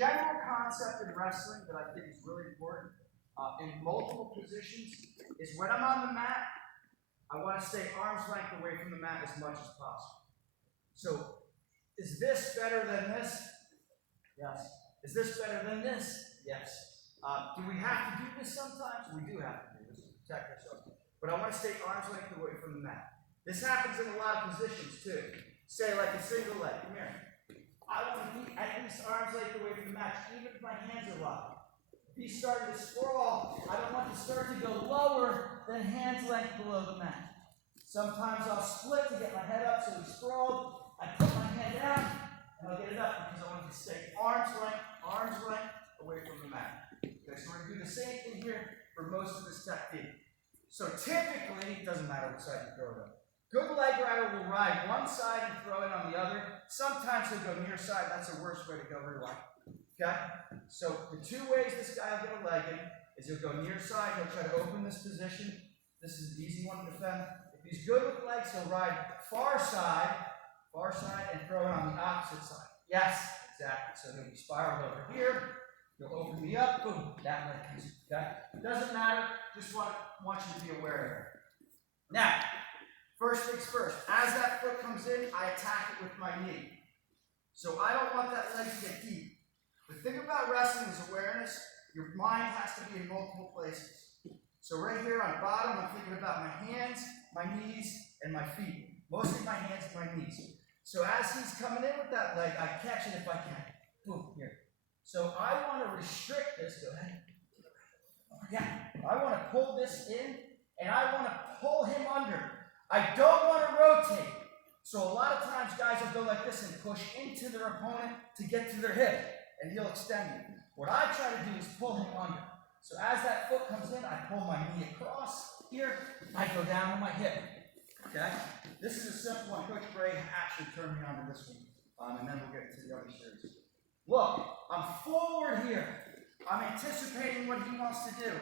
general concept in wrestling that I think is really important in multiple positions is when I'm on the mat, I want to stay arm's length away from the mat as much as possible. So, is this better than this? Yes. Is this better than this? Yes. Do we have to do this sometimes? We do have to do this to protect ourselves. But I want to stay arm's length away from the mat. This happens in a lot of positions too. Say like a single leg. Come here. I want to be at least arm's length away from the mat, even if my hands are locked. If he's starting to sprawl, I don't want to start to go lower than hands length below the mat. Sometimes I'll split to get my head up so he's sprawled. I put my hand down and I'll get it up because I want to stay arm's length away from the mat. Okay, so we're going to do the same thing here for most of this technique. So typically, it doesn't matter which side you throw it on. Good leg rider will ride one side and throw it on the other. Sometimes he'll go near side. That's the worst way to go rewind. Okay? So the two ways this guy will get a leg in is he'll go near side. He'll try to open this position. This is an easy one to defend. If he's good with legs, he'll ride far side, and throw it on the opposite side. Yes, exactly. So he'll be spiraled over here. He'll open me up. Boom. That leg comes. Okay? It doesn't matter. Just want you to be aware of it. Now, first things first. As that foot comes in, I attack it with my knee. So I don't want that leg to get deep. The thing about wrestling is awareness. Your mind has to be in multiple places. So right here on bottom, I'm thinking about my hands, my knees, and my feet. Mostly my hands and my knees. So as he's coming in with that leg, I catch it if I can. Boom, here. So I want to restrict this. Go ahead. Yeah. I want to pull this in, and I want to pull him under. I don't want to rotate. So a lot of times guys will go like this and push into their opponent to get to their hip, and he'll extend you. What I try to do is pull him under. So as that foot comes in, I pull my knee across here. I go down to my hip. Okay? This is a simple one. Coach Bray actually turned me on to this one. And then we'll get to the other series. Look, I'm forward here. I'm anticipating what he wants to do.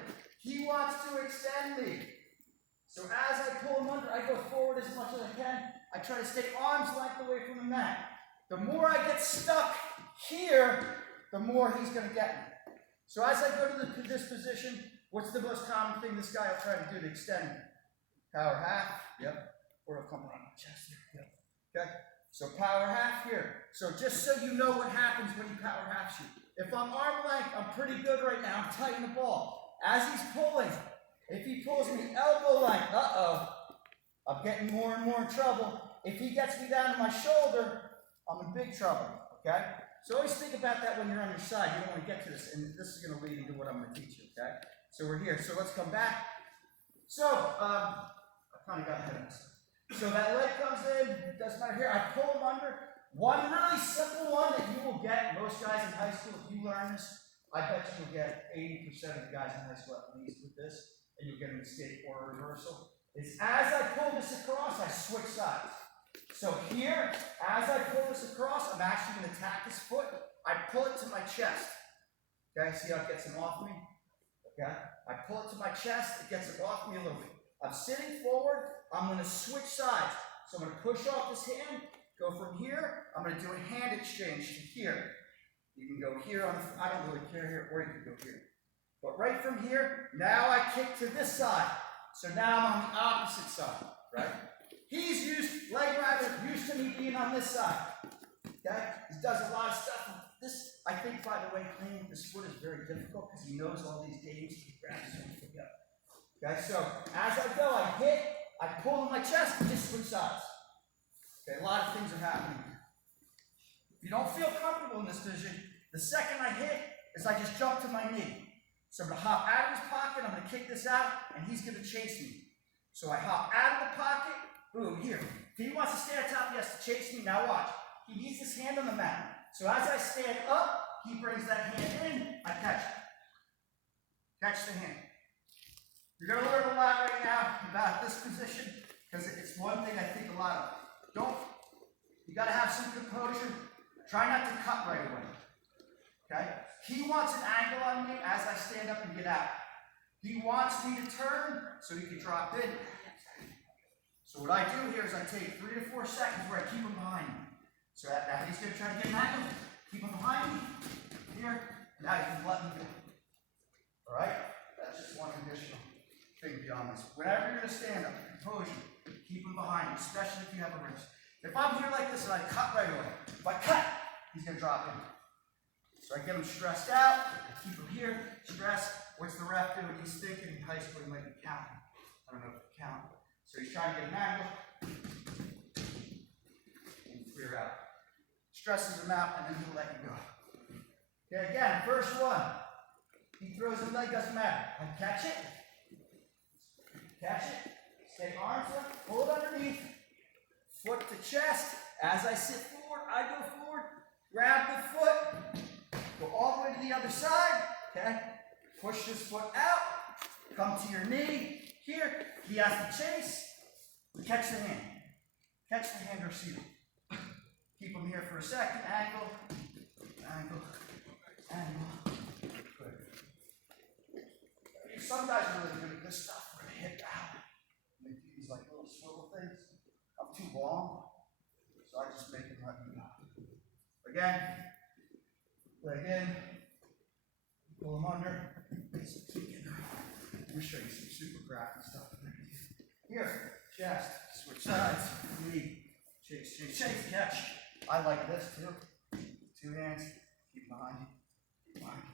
He wants to extend me. So as I pull him under, I go forward as much as I can. I try to stay arm's length away from the mat. The more I get stuck here, the more he's going to get me. So as I go to this position, what's the most common thing this guy will try to do to extend me? Power half. Yep. Or he'll come around my chest here. Yep. Okay? So power half here. So just so you know what happens when he power halves you. If I'm arm length, I'm pretty good right now. I'm tighten the ball. As he's pulling, if he pulls me elbow length, I'm getting more and more in trouble. If he gets me down to my shoulder, I'm in big trouble. Okay? So always think about that when you're on your side. You don't want to get to this, and this is going to lead into what I'm going to teach you. Okay? So we're here. So let's come back. So I kind of got ahead of myself. So that leg comes in, doesn't matter here. I pull him under. One really simple one that you will get, most guys in high school, if you learn this, I bet you'll get 80% of the guys in high school at least with this, and you'll get an escape or a reversal, is as I pull this across, I switch sides. So here, as I pull this across, I'm actually going to attack his foot. I pull it to my chest. Okay, see how it gets him off me? Okay, I pull it to my chest, it gets him off me a little bit. I'm sitting forward, I'm going to switch sides. So I'm going to push off this hand, go from here, I'm going to do a hand exchange to here. You can go here, I don't really care here, or you can go here. But right from here, now I kick to this side. So now I'm on the opposite side, right? He's leg rider, used to me being on this side. Okay? He does a lot of stuff. This, I think, by the way, playing with this foot is very difficult because he knows all these games. He grabs his own foot up. Okay, so as I go, I hit, I pull in my chest, and just switch sides. Okay, a lot of things are happening here. If you don't feel comfortable in this position, the second I hit is I just jump to my knee. So I'm going to hop out of his pocket, I'm going to kick this out, and he's going to chase me. So I hop out of the pocket, boom, here. If he wants to stay on top, he has to chase me. Now watch. He needs his hand on the mat. So as I stand up, he brings that hand in, I catch it. Catch the hand. You're going to learn a lot right now about this position because it's one thing I think a lot of. You got to have some composure. Try not to cut right away. Okay? He wants an angle on me as I stand up and get out. He wants me to turn so he can drop in. So what I do here is I take 3 to 4 seconds where I keep him behind me. So now he's going to try to get an angle. Keep him behind me. Here. is whenever you're going to stand up, composure, keep him behind you, especially if you have a wrist. If I'm here like this and I cut right away, if I cut, he's going to drop in. So I get him stressed out, I keep him here, stressed. What's the ref doing? He's thinking in high school he might be counting. I don't know if he count. So he's trying to get an angle and clear out. Stresses him out and then he'll let you go. Okay, again, first one. He throws the leg, doesn't matter. I catch it. Catch it. Stay arms up. Hold underneath. Foot to chest. As I sit forward, I go forward. Grab the foot. Go all the way to the other side. Okay? Push this foot out. Come to your knee. Here. He has to chase. Catch the hand. Catch the hand or see it. Keep him here for a second. Angle. Angle. Angle. Some guys are really good at this stuff where they hit out. And they do these like little swivel things. I'm too long, so I just make them let me go. Again, leg in, pull them under. Let me show you some super crafty stuff. Here, chest, switch sides, knee, chase, chase, chase, catch. I like this too. 2 hands, keep behind you, keep behind you.